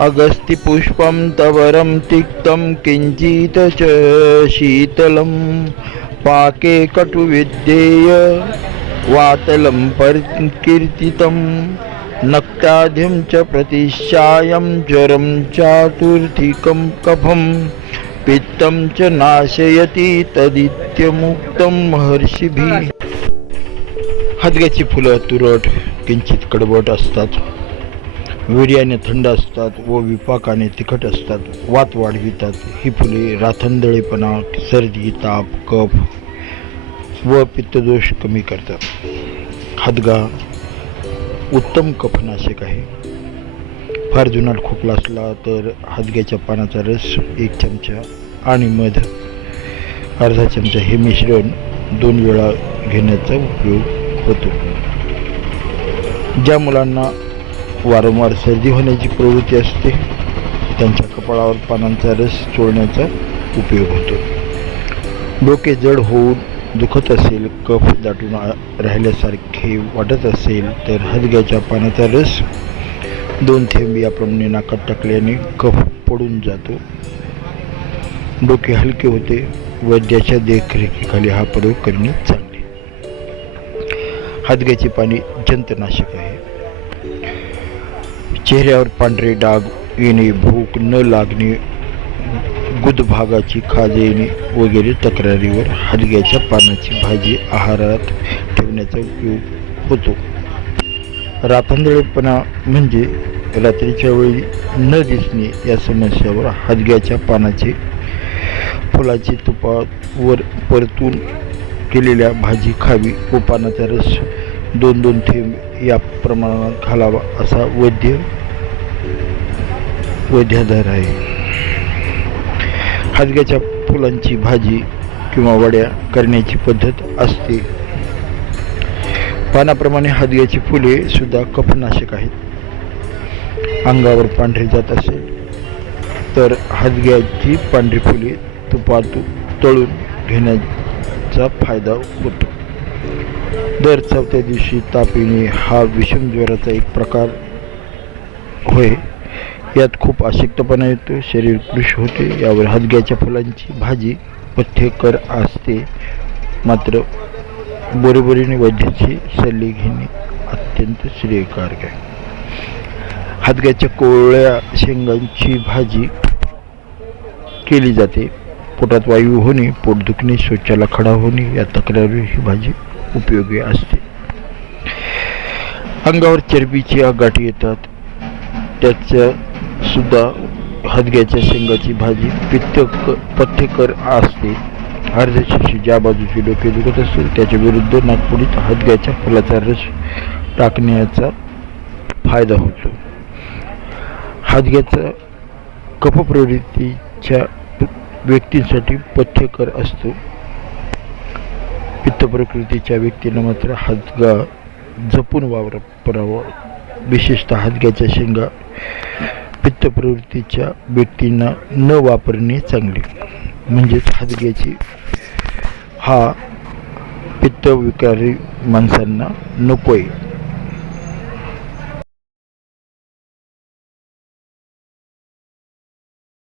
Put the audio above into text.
अगस्तिपुष्पं तवरं तिक्तं किञ्चित् च शीतलं पाके कटुविद्येय वातलं परकीर्तितं नक्ताद्यं च प्रतिशायं ज्वरं चातुर्थिकं कफं पित्तं च नाशयति तदित्यमुक्तं महर्षिभिः. हदग्याची फुलं तुरट किंचित कडवट असतात, वीर्याने थंड असतात व विपाकाने तिखट असतात. वात वाढवितात. ही फुले राथंदळेपणा, सर्दी, ताप, कफ व पित्तदोष कमी करतात. हदगा उत्तम कफनाशक आहे. फार जुनाट खोकला असला तर हदग्याच्या पानाचा रस 1 चमचा आणि मध अर्धा चमचा हे मिश्रण 2 वेळा घेण्याचा उपयोग होतो. ज्या मुलांना वारंवार सर्दी होण्याची प्रवृत्ती असते त्यांच्या कपाळावर पानांचा रस चोळण्याचा उपयोग होतो. डोके जड होऊन दुखत असेल, कफ दाटून राहिल्यासारखे वाटत असेल तर हदग्याच्या पानाचा रस 2 थेंब याप्रमाणे नाकात टाकल्याने कफ पडून जातो, डोके हलके होते. वैद्याच्या देखरेखीखाली हा प्रयोग करणे चांगले. हदग्याची पाने जंतनाशक आहे. चेहऱ्यावर पांढरे डाग येणे, भूक न लागणे, गुदभागाची खाज येणे वगैरे तक्रारीवर हदग्याच्या पानाची भाजी आहारात ठेवण्याचा उपयोग होतो. रातंधळेपणा म्हणजे रात्रीच्या वेळी न दिसणे या समस्यावर हदग्याच्या पानाचे फुलाची तुपावर परतून केलेल्या भाजी खावी व पानाचा रस 2-2 थेंब या प्रमाणात घालावा असा वैद्याधार आहे. हदग्याच्या फुलांची भाजी किंवा वड्या करण्याची पद्धत असते. पानाप्रमाणे हदग्याची फुले सुद्धा कफनाशक आहेत. अंगावर पांढरे जात असेल तर हदग्याची पांढरी फुले तुपात तळून घेण्याचा फायदा होतो. दर 4थ्या दिवशी ताप येणे हा विषम ज्वराचा एक प्रकार होय. यात खूप अशक्तपणा येतो, शरीर कृश होते. यावर हदग्याच्या फुलांची भाजी पथ्यकर असते. मात्र बरोबरीने वैद्याचे सल्ले घेणे अत्यंत श्रेयकारक आहे. हदग्याच्या कोवळ्या शेंगांची भाजी केली जाते. पोटात वायू होणे, पोट दुखणे, शौचाला खडा होणे या तक्रारीवर ही भाजी उपयोगी असते. अंगावर चरबीची गाठी येतात त्याच्या सुद्धा हदग्याच्या शेंगाची भाजी पथ्यकर असते. अर्धशिशी ज्या बाजूचे डोके दुखत असेल त्याच्या विरुद्ध नागपुडीत हदग्याच्या फुलाचा रस टाकण्याचा फायदा होतो. हदग्याचा कफप्रवृत्तीच्या व्यक्तींसाठी पथ्यकर असतो. पित्त प्रकृतीच्या व्यक्तींना मात्र हदगा जपून वापरावा. विशेषतः हदग्याच्या शेंगा पित्त प्रवृत्तीच्या व्यक्तींना न वापरणे चांगले. म्हणजेच हदग्याची हा पित्तविकारी माणसांना नको आहे.